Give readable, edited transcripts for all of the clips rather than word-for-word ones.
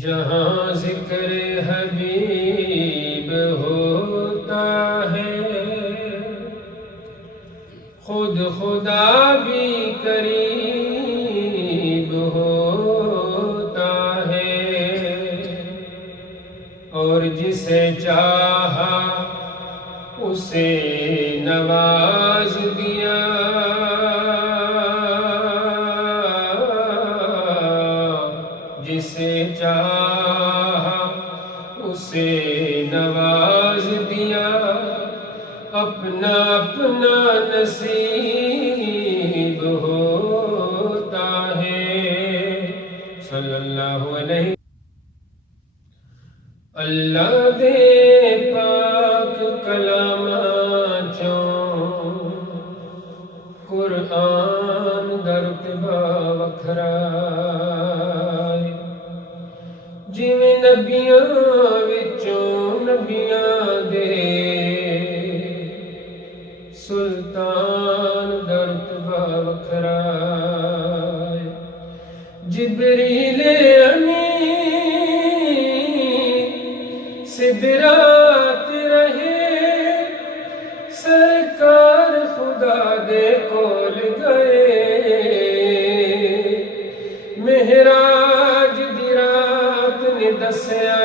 جہاں ذکر حبیب ہوتا ہے خود خدا بھی قریب ہوتا ہے، اور جسے چاہا اسے نواز دیا، جسے چاہا اسے نواز دیا، اپنا اپنا نصیب ہوتا ہے۔ صلی اللہ علیہ اللہ دے پاک کلام چوں قرآن درتبہ وکھرائے، جویں نبیاں وچوں نبیاں دے سلطان درتبہ وکھرائے، جبریل امین سدرات رہے، سرکار خدا دے کول گئے، مہراج دی رات نے دسیا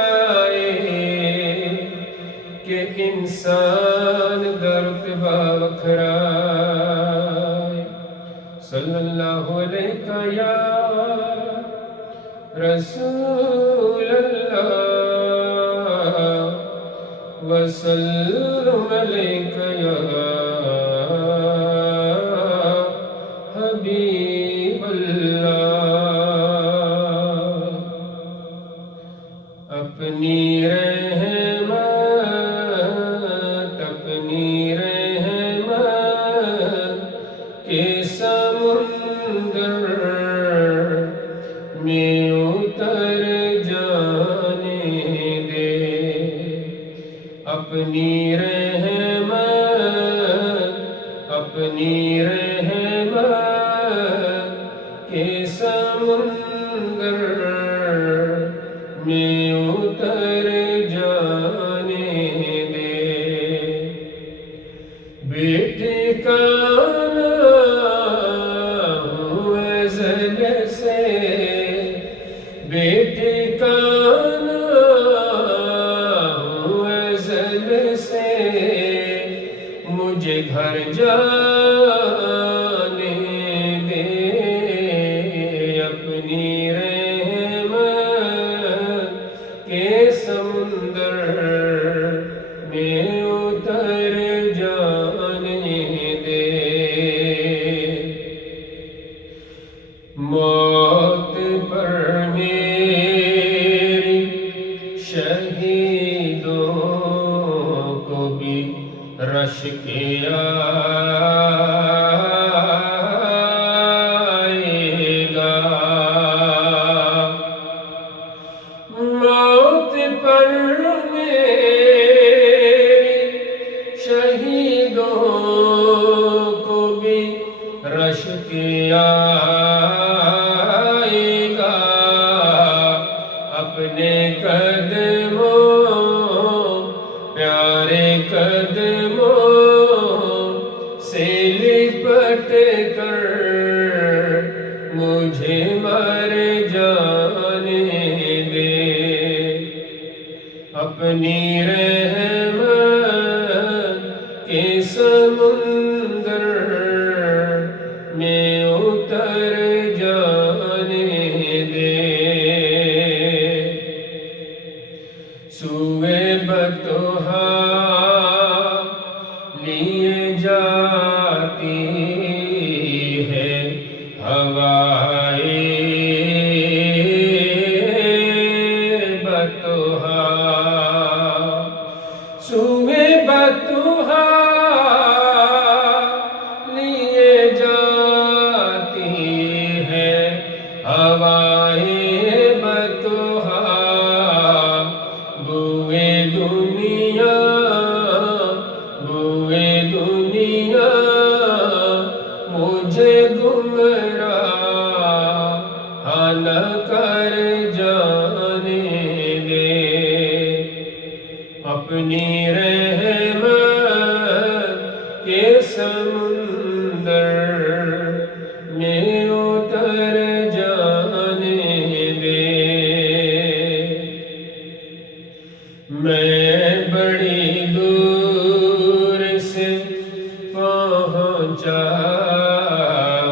کہ انسان درتبہ وکھرائے۔ صلی اللہ علیہ یا رسول اللہ، وسلم علیک یا حبیب اللہ۔ اپنی رحمت کے سمندر میں اتر جانے دے، اپنی رحمت کے سمندر میں اتر جانے دے، بیٹے کا نام ازل سے، بیٹے کا نام ازل سے مجھے گھر جانے دے، اپنی رحمت کے سمندر میں اتر جانے دے۔ موت پر میری شہیدوں کو بھی رش کیا آئے گا، موت پر میری شہیدوں کو بھی رش کیا آئے گا، اپنے قدموں پیارے قدموں سے لپٹ کر مجھے مر جانے دے، اپنی رحمت کے سمندر میں اتر جانے دے، سوئے بطحا لیے جاتی ہے ہوائے بطحا، دے اپنی رحمت کے سمندر میں اتر جانے دے میں بڑی دور سے پہنچا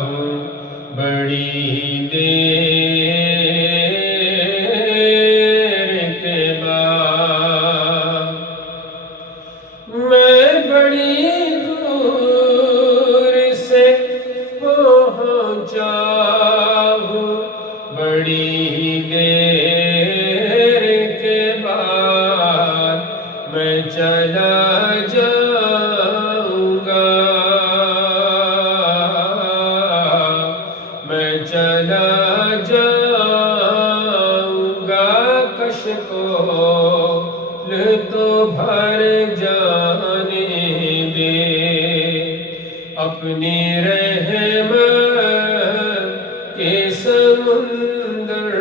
ہوں بڑی دیر کے بعد میں بڑی دور سے پہنچا ہوں بڑی دیر کے بعد میں چلا جاؤں گا میں چلا جاؤں گا کشکول تو بھر جانے دے اپنی رحمت کے سمندر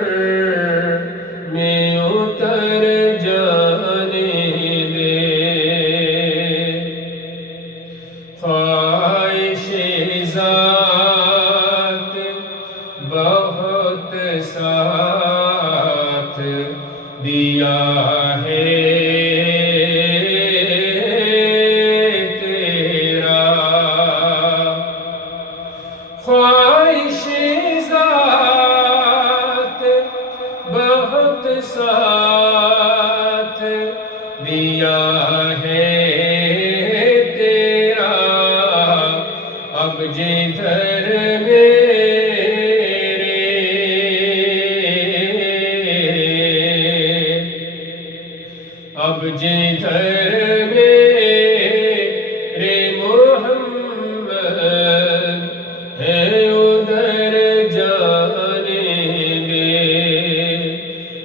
میں اتر جانے دے خواہش ذات بہت ساتھ دیا ہے تیرا خواہش ذات بہت ساتھ دیا ہے تیرا اب جدھر اب جدھر میرے محمد ہے ادھر جانے دے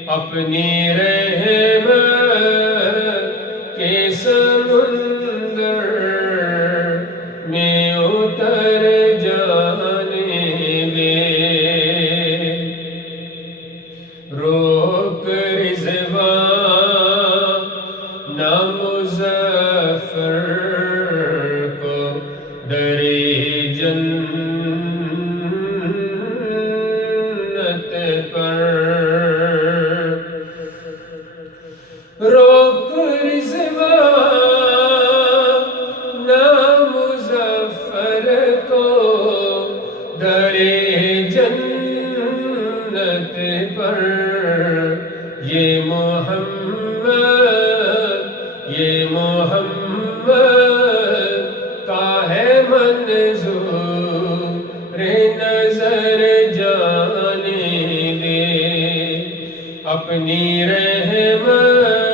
اپنی رحمت کے سمندر میں اتر جانے دے روک رضوان نہ مظفر کو درِ جنت پر روک رضوان نہ مظفر کو درِ جنت پر یہ محمد کا ہے منظور نظر جانے دے اپنی رحمت